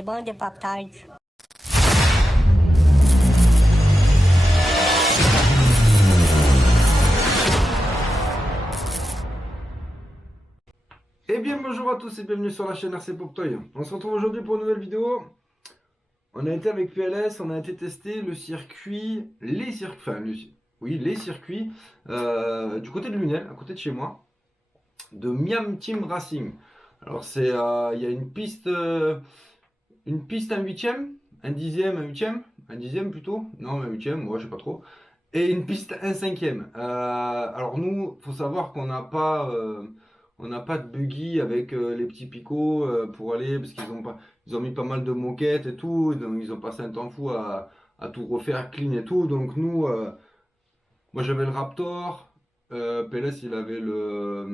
partager, bande de partage. Eh bien bonjour à tous et bienvenue sur la chaîne RC Poptoy. On se retrouve aujourd'hui pour une nouvelle vidéo. On a été avec PLS, on a été tester le circuit, les circuits du côté de Lunel, à côté de chez moi, de Miam Team Racing. Alors il y a une piste un huitième, un dixième, un huitième, un dixième plutôt, non un huitième, moi je sais pas trop, et une piste un cinquième. Alors nous, faut savoir qu'on n'a pas on n'a pas de buggy avec les petits picots pour aller, parce ils ont mis pas mal de moquettes et tout, donc ils ont passé un temps fou à tout refaire clean et tout. Donc nous, moi j'avais le Raptor, PLS il avait le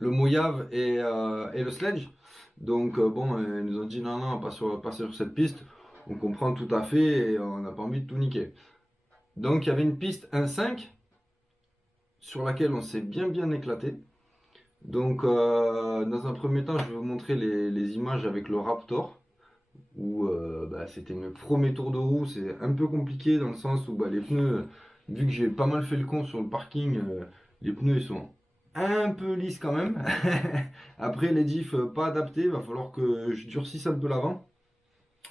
Mojave et le Sledge. Donc bon, ils nous ont dit non, pas sur cette piste. On comprend tout à fait et on n'a pas envie de tout niquer. Donc il y avait une piste 1.5 sur laquelle on s'est bien éclaté. Donc dans un premier temps, je vais vous montrer les images avec le Raptor. Où c'était mes premiers tours de roue. C'est un peu compliqué dans le sens où les pneus, vu que j'ai pas mal fait le con sur le parking, les pneus ils sont un peu lisses quand même. Après les diffs pas adaptés, va falloir que je durcisse un peu l'avant.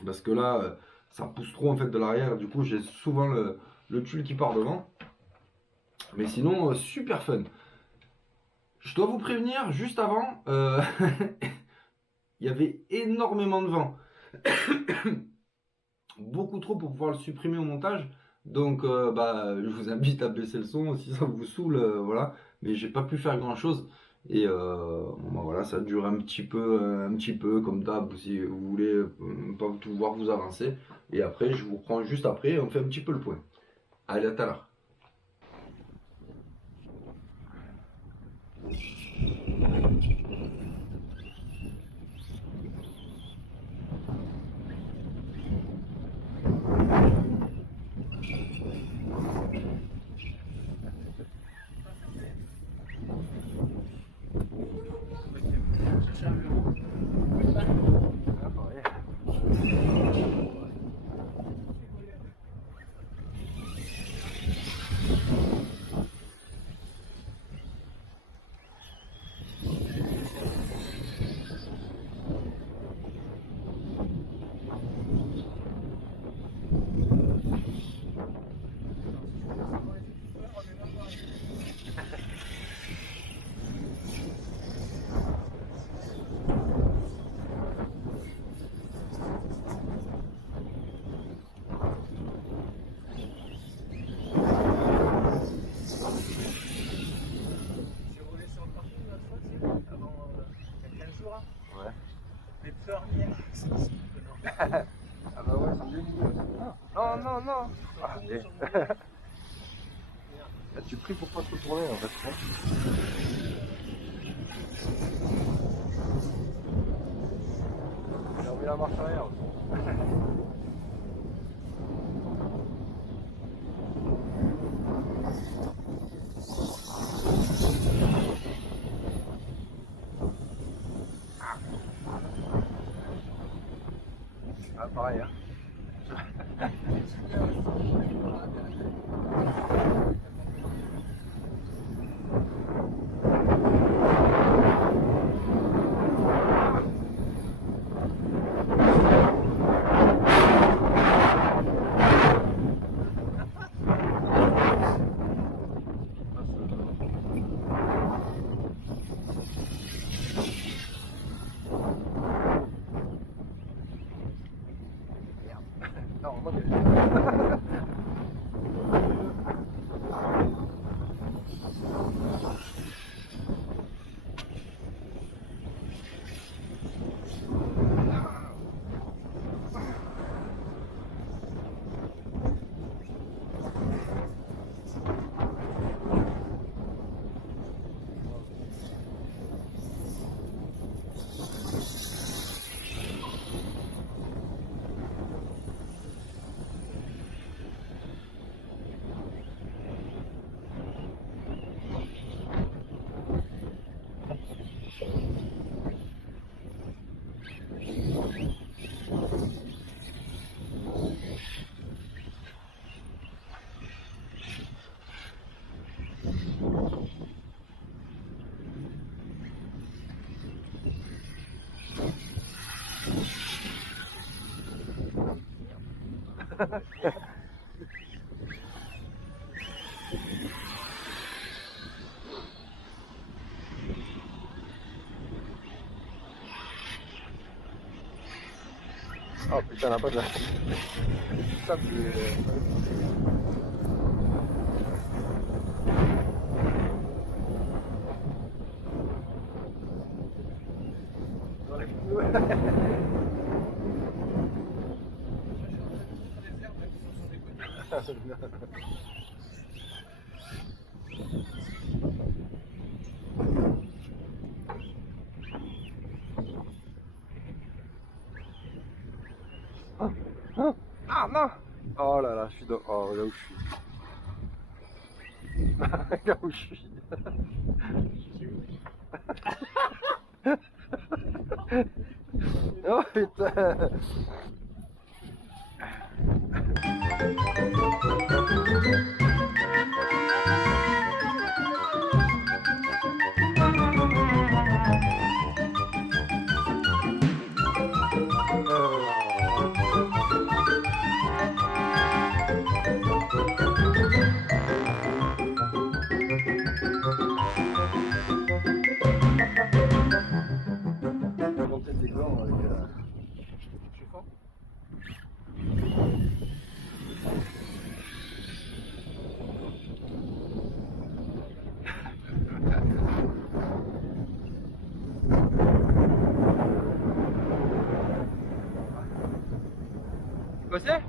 Parce que là, ça pousse trop en fait de l'arrière. Du coup, j'ai souvent le tulle qui part devant. Mais sinon, super fun. Je dois vous prévenir, juste avant, il y avait énormément de vent. Beaucoup trop pour pouvoir le supprimer au montage. Donc, je vous invite à baisser le son si ça vous saoule, voilà. Mais j'ai pas pu faire grand chose. Et voilà, ça dure un petit peu comme d'hab si vous voulez pas tout voir vous avancer. Et après, je vous reprends juste après, on fait un petit peu le point. Allez, à tout à l'heure. Ah bah ouais, c'est mieux l'idée. Non. Ah, mais... Là, tu pries pour pas te retourner en fait. J'ai remis la marche arrière. Ah pareil hein. Oh putain, la bonne là. Ça, ah non. Oh là là, je suis dans... Oh là où je suis. Là où je suis. Oh putain. Monter des glands avec... Je suis fort. Quoi c'est?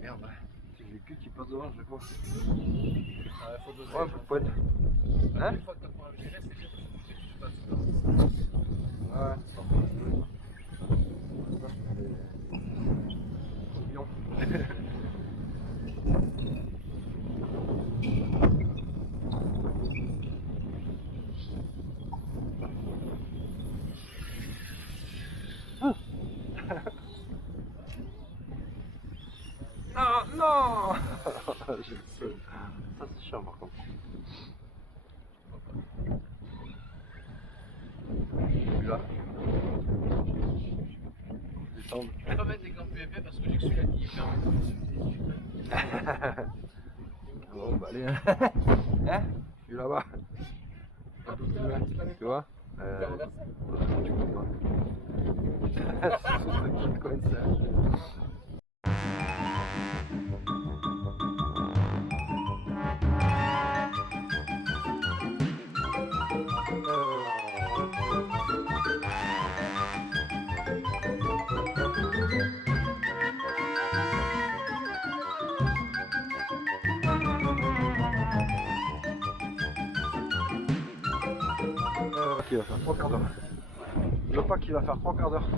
Merde, c'est le cul qui passe devant, je crois. Ouais, un peu de pointe. Hein? Ouais. Ah non. J'ai le seul. Ça c'est chiant par contre. Là. Descendre. Je vais pas mettre l'écran plus épais parce que j'ai que celui-là qui est fermé. Bon bah allez. Hein? Je suis là-bas. Tu vois? Tu comprends pas. C'est le coin de ça. Qui va faire 3 quarts d'heure. Le pack qui va faire 3 quarts d'heure.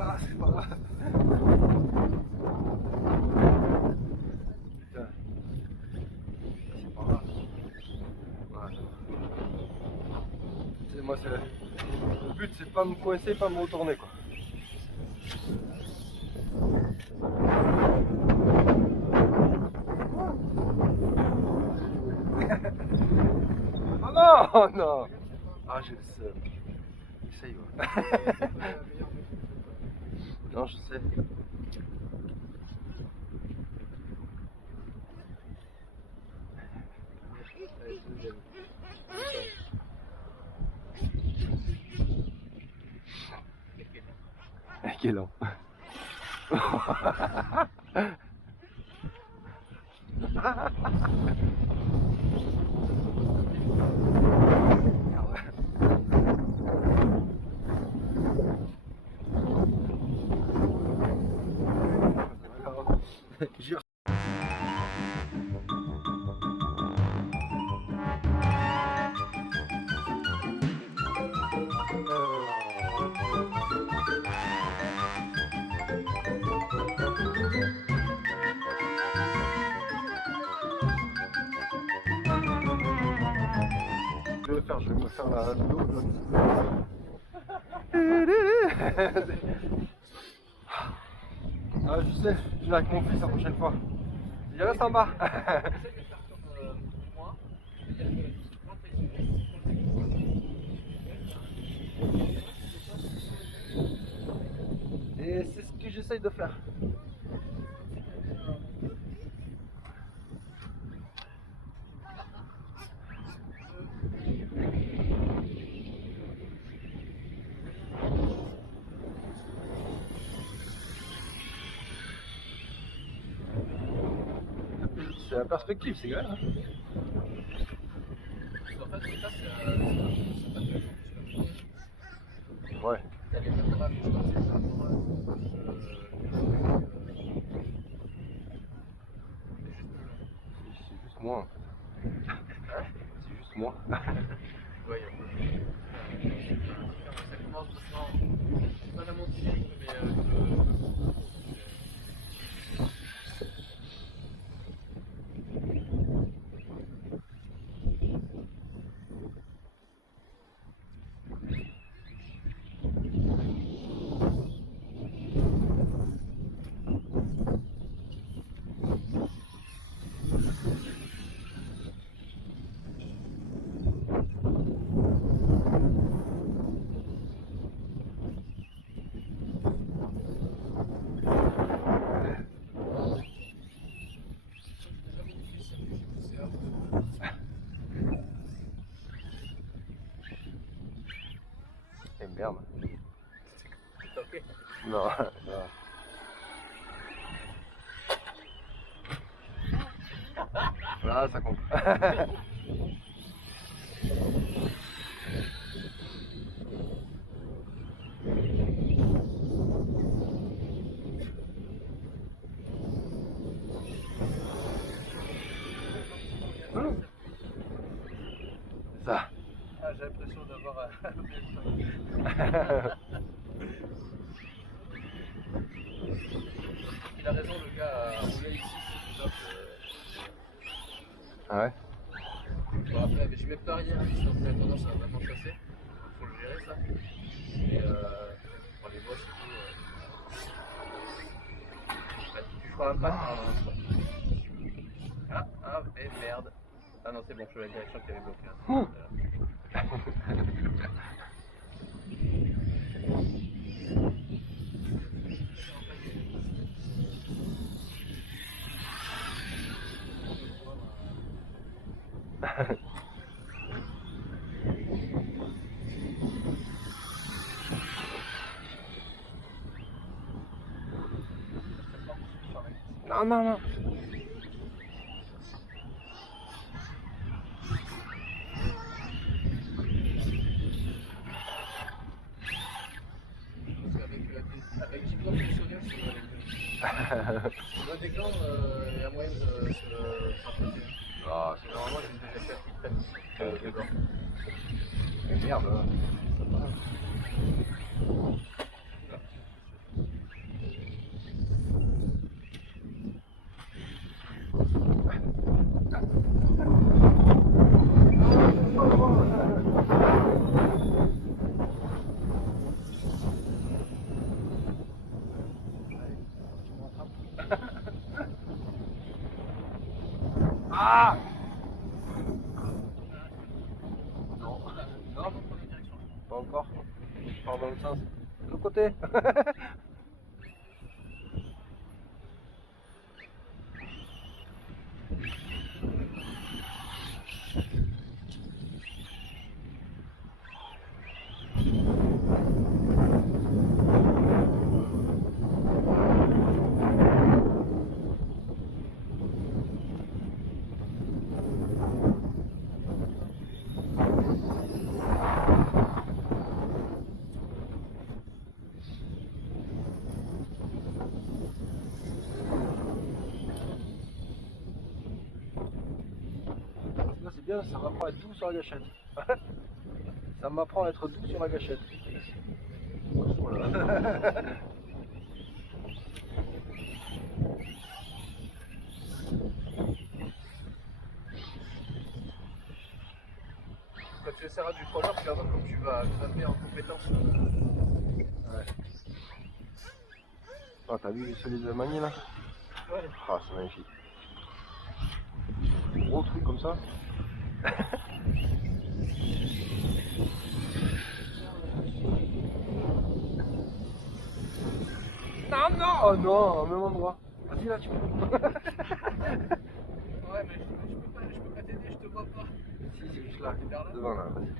Ah, c'est pas là. Putain. C'est pas là. Ouais. Moi, c'est... Le but, c'est pas me coincer, pas me retourner, quoi. Oh non, oh non. Ah, j'ai le seum. Essaye, ouais. Non, je sais. Quel an. Jure. faire, je vais me faire la l'eau. Ah, je sais, je vais avec mon fils la prochaine fois. Il reste en bas. Essaye de faire comme moi. C'est-à-dire que quand Et c'est ce que j'essaye de faire. C'est la perspective, c'est grave. Hein. en fait, ça, c'est Ouais. t'as les photographes, je pense, c'est par rapport à C'est juste moi en fait. C'est juste moi. ouais, il y a un peu. Ça commence doucement. Pas la montée, mais Et merde. c'est ok. Non, non. Là, ça compte. Ça. Ah, j'ai l'impression d'avoir il a raison, le gars a roulé ici, c'est top. Ah ouais. Bon, après, je mets pas rien, sinon il a tendance à vraiment chasser. Faut le gérer, ça. Et pour les bosses et tout. Bah, tu feras un pas. Ah, et merde. Ah non, c'est bon, je suis à la direction qui avait bloqué. Non, non, non. Avec 10 blocs fonctionnels, c'est le décan, il y a moyen de se s'entretenir. Ah, Normalement, j'ai déjà fait qui traîne dedans. c'est merde. Hein. Ah! Non, non, pas encore. Je pars dans le sens. De l'autre côté. Là, c'est bien, ça m'apprend à être doux sur la gâchette. Ça m'apprend à être doux sur la gâchette. Voilà. quand tu essaieras du crawler, tu vas voir comme tu vas grimper en compétence. Ouais. Oh, t'as vu celui de Magny là? Ouais. Ah, c'est magnifique. Gros truc comme ça. Non, non, oh non, au même endroit. Vas-y là, tu peux. Ouais, mais je peux pas t'aider, je te vois pas. Si, c'est juste là, Vers là. devant là, vas-y.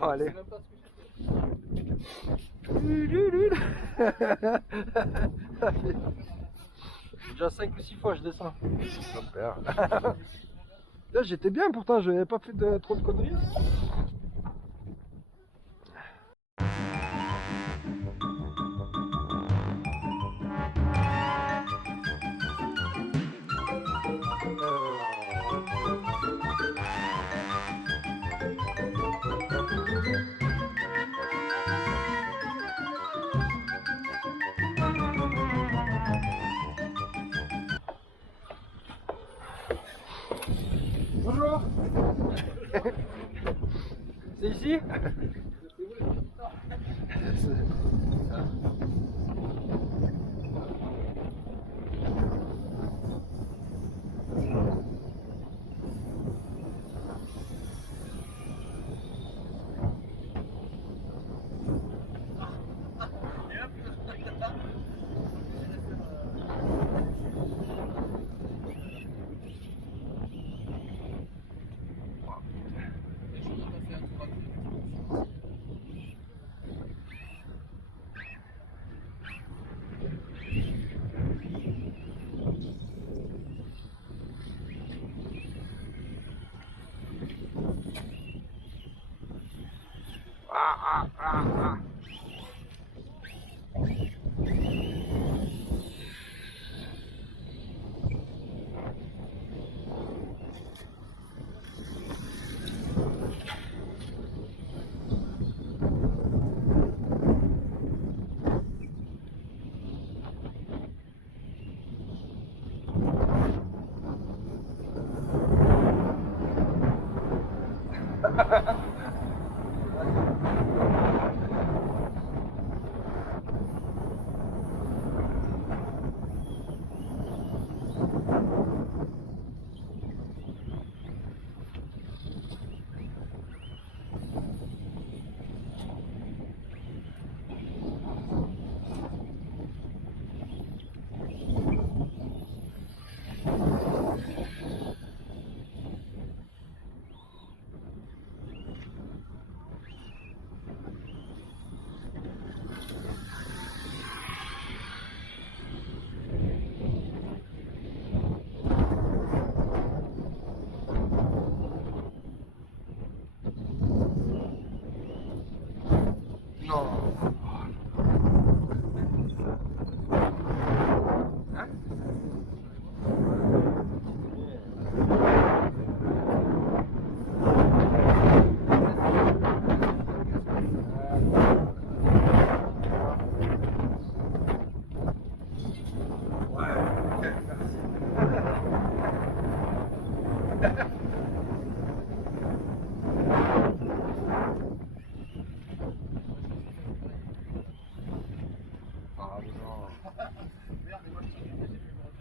Bon, allez. Je sais même pas ce que Ça fait déjà 5 ou 6 fois je descends. Super. Là j'étais bien pourtant, je n'avais pas fait trop de conneries. Bonjour. C'est ici?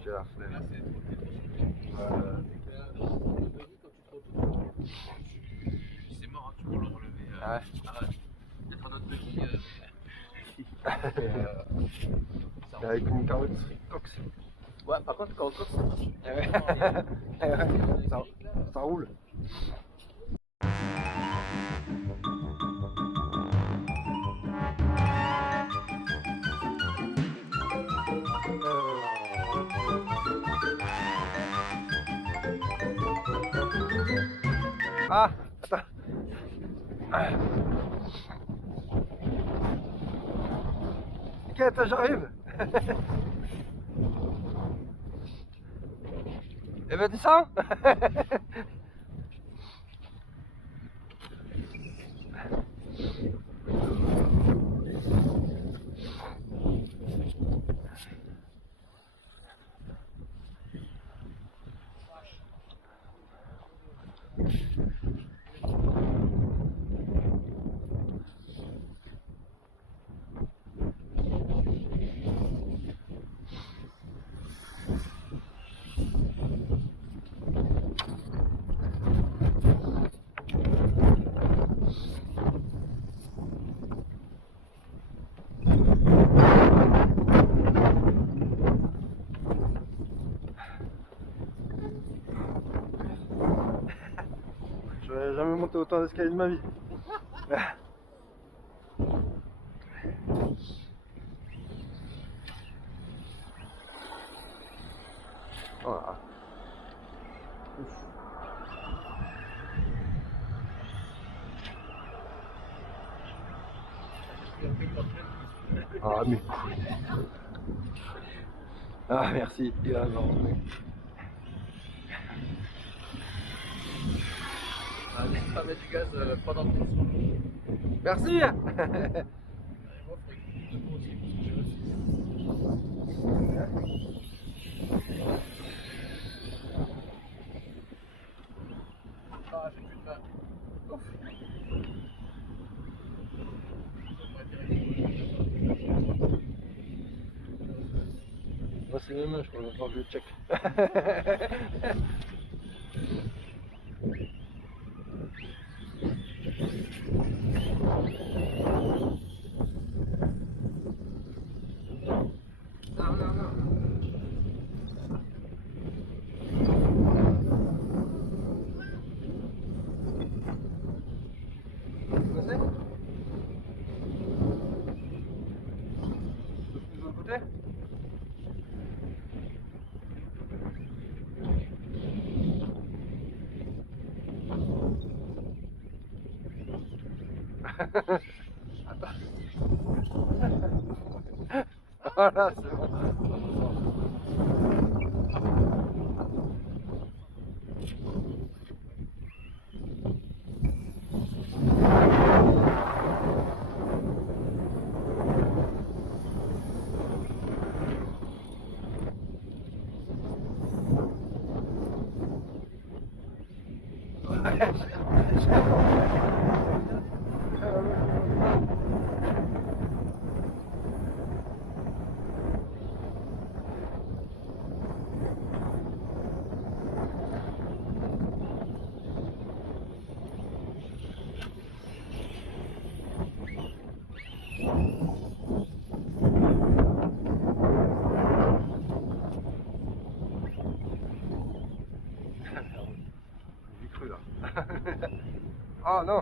J'ai la flemme. c'est mort, hein, tu peux le relever. Ouais. Peut-être un autre petit. Avec une carrosserie Cox. Ouais, par contre, quand on coque, ça marche. Ça roule. Ah, attends. Ok, attends, j'arrive. Eh ben, descends. Je n'avais jamais monté autant d'escaliers de ma vie. Voilà. Ah mais cool. Ah merci. Ah, non. Ah, n'hésite pas à mettre du gaz pendant ton son. Merci. Et moi, il faudrait que je te aussi, parce que j'ai aussi. Ah, j'ai plus de main. Ouf. Moi c'est mes mains, je crois, il va falloir que je check. Non, non, non. Passez. De l'autre côté. Attends. Voilà, c'est bon. J'ai cru là. Ah non.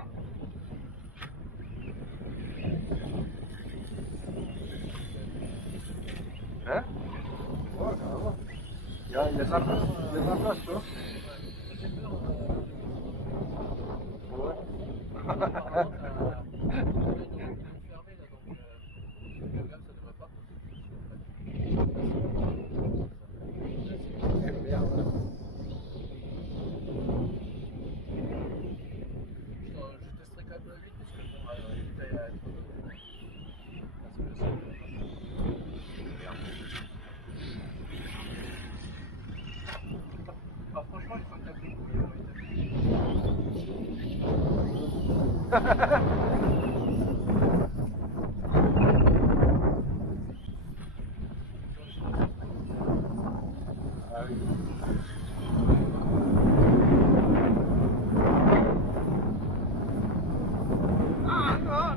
Hein? Ouais, carrément. Il y a de la place, il y a de la place, tu vois. Franchement, il faut que tu aies beaucoup. Ah oui. Ah non.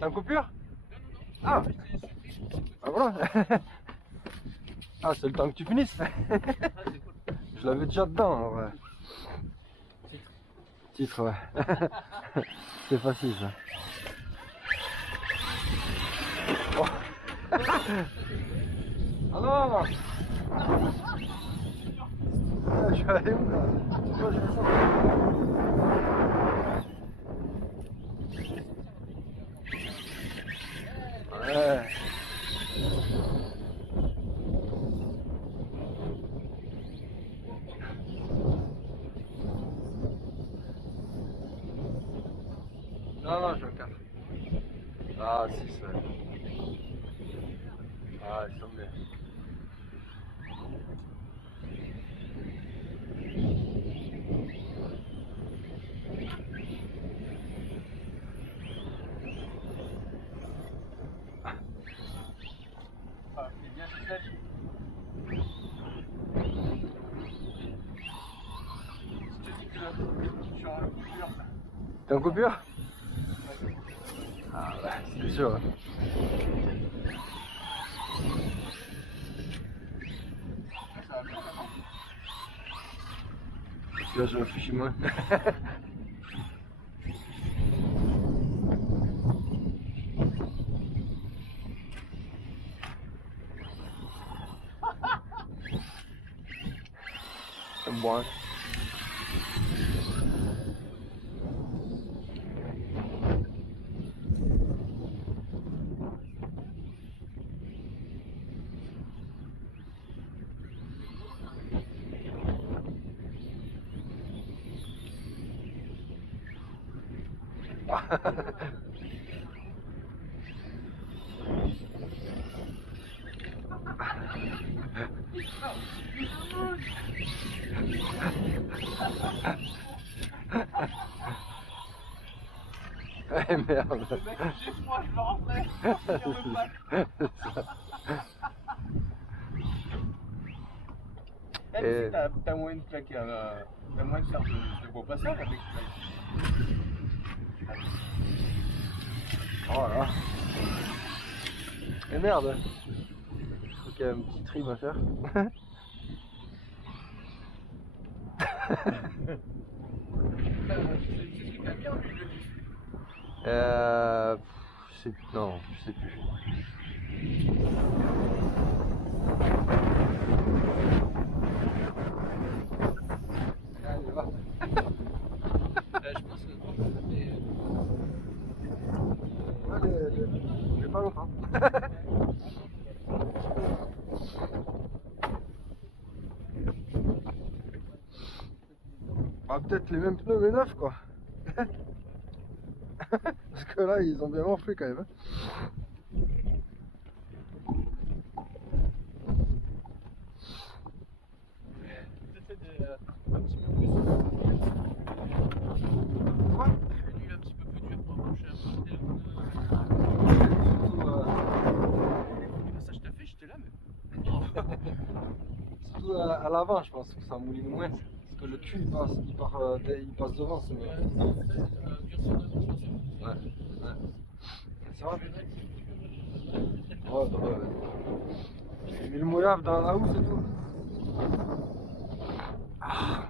T'as une coupure? Ah. Ah voilà. Ah c'est le temps que tu finisses. Je l'avais déjà dedans alors. Ouais. Titre ouais. C'est facile ça. Oh. Ah non. Je vais aller où là? Non, je suis en 4. Ah, 6, ouais. Ah, ils sont bien. Ah, il est bien ce sèche. Je te dis que je suis en coupure. T'es en coupure? Ah ouais, c'est sûr. Hein. Ça va bien maintenant. Là, je réfléchis moins. C'est bon. Hein. Eh merde. Le mec chez moi, je le rentrais. Même si t'as moyen de claquer, t'as moyen de faire de beaux passages avec oh là. Et merde. Je crois qu'il y a un petit trim à faire. Je sais plus, non, je sais plus. Allez, va. Je pense que Allez, j'ai pas longtemps. Ah, peut-être les mêmes pneus mais neufs quoi. Parce que là ils ont bien morflé quand même. Hein. un petit peu plus. Quoi? Lui un petit peu plus dur pour accrocher un peu. Ça je t'ai fait, j'étais là mais. Surtout à l'avant je pense que ça mouline moins. Parce que le cul il passe devant ce mec. Ouais. C'est vrai? Ouais, bah ouais. J'ai mis le moulave dans la housse et tout. Ah.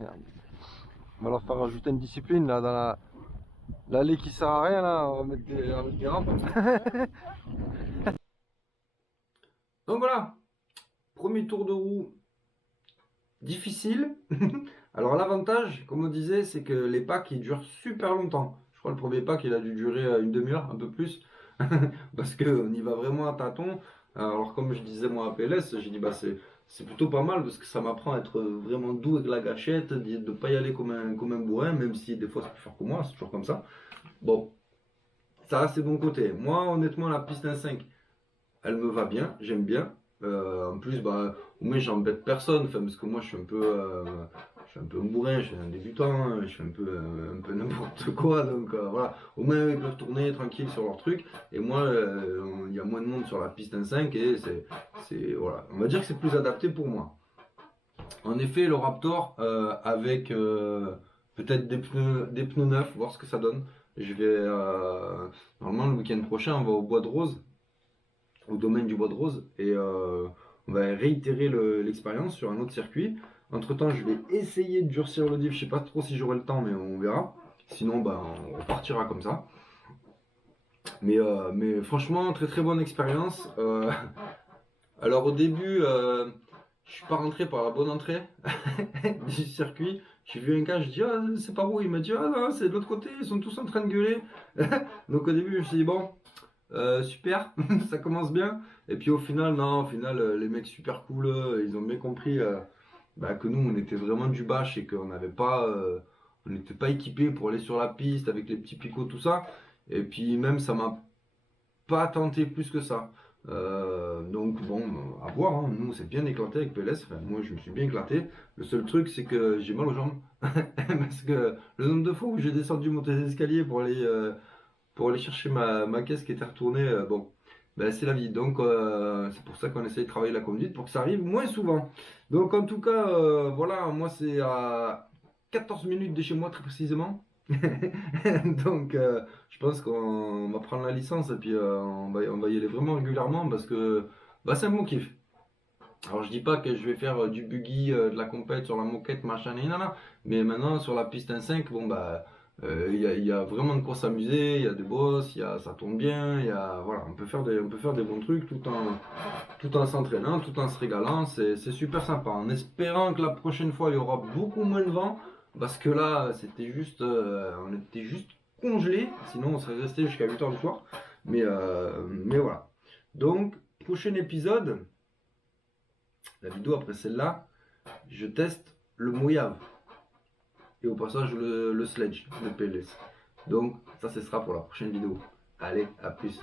Merde. On va leur faire rajouter une discipline là dans l'allée qui sert à rien là, on va mettre des rampes. Donc voilà, premier tour de roue difficile. Alors l'avantage, comme on disait, c'est que les packs ils durent super longtemps. Je crois que le premier pack il a dû durer une demi-heure, un peu plus, parce qu'on y va vraiment à tâtons. Alors comme je disais moi à PLS, j'ai dit bah c'est plutôt pas mal parce que ça m'apprend à être vraiment doux avec la gâchette, de ne pas y aller comme un bourrin, même si des fois c'est plus fort que moi, c'est toujours comme ça. Bon, ça a ses bons côtés. Moi honnêtement la piste 1.5, elle me va bien, j'aime bien. En plus, bah, au moins j'embête personne, enfin, parce que moi je suis un peu un bourrin, je suis un débutant, hein, je suis un peu n'importe quoi, donc voilà. Au moins ils peuvent tourner tranquille sur leur truc, et moi il y a moins de monde sur la piste 1.5 et voilà, on va dire que c'est plus adapté pour moi. En effet, le Raptor avec peut-être des pneus neufs, voir ce que ça donne. Je vais normalement le week-end prochain, on va au Bois de Rose, au domaine du Bois de Rose, et on va réitérer l'expérience sur un autre circuit. Entre temps, je vais essayer de durcir le diff. Je sais pas trop si j'aurai le temps, mais on verra. Sinon, bah, on repartira comme ça. Mais franchement, très très bonne expérience. Alors au début, je suis pas rentré par la bonne entrée du circuit. J'ai vu un gars, je dis ah, c'est par où? Il m'a dit ah non, c'est de l'autre côté, ils sont tous en train de gueuler. Donc au début, je me suis dit bon, super, ça commence bien. Et puis au final, non, au final, les mecs super cool, ils ont bien compris bah, que nous, on était vraiment du bâche et qu'on n'avait pas, on n'était pas équipés pour aller sur la piste avec les petits picots, tout ça. Et puis même, ça m'a pas tenté plus que ça. Donc bon, à voir, hein. Nous, on s'est bien éclaté avec PLS. Enfin, moi, je me suis bien éclaté. Le seul truc, c'est que j'ai mal aux jambes. Parce que le nombre de fois où j'ai descendu monter les escaliers pour aller chercher ma caisse qui était retournée, bon, ben, c'est la vie. Donc c'est pour ça qu'on essaye de travailler la conduite pour que ça arrive moins souvent. Donc en tout cas, voilà, moi c'est à 14 minutes de chez moi très précisément. Donc je pense qu'on va prendre la licence et puis on va y aller vraiment régulièrement parce que bah, c'est un bon kiff. Alors je dis pas que je vais faire du buggy, de la compète sur la moquette, machin et nana, mais maintenant sur la piste 1.5, bon bah il y a vraiment de quoi s'amuser, il y a des bosses, ça tourne bien, voilà, on peut faire des bons trucs tout en s'entraînant, tout en se régalant, c'est super sympa. En espérant que la prochaine fois il y aura beaucoup moins de vent, parce que là c'était juste, on était juste congelés, sinon on serait resté jusqu'à 8h du soir. Mais voilà. Donc prochain épisode. La vidéo après celle-là, je teste le Mojave et au passage le Sledge de PLS. Donc ça ce sera pour la prochaine vidéo. Allez, à plus.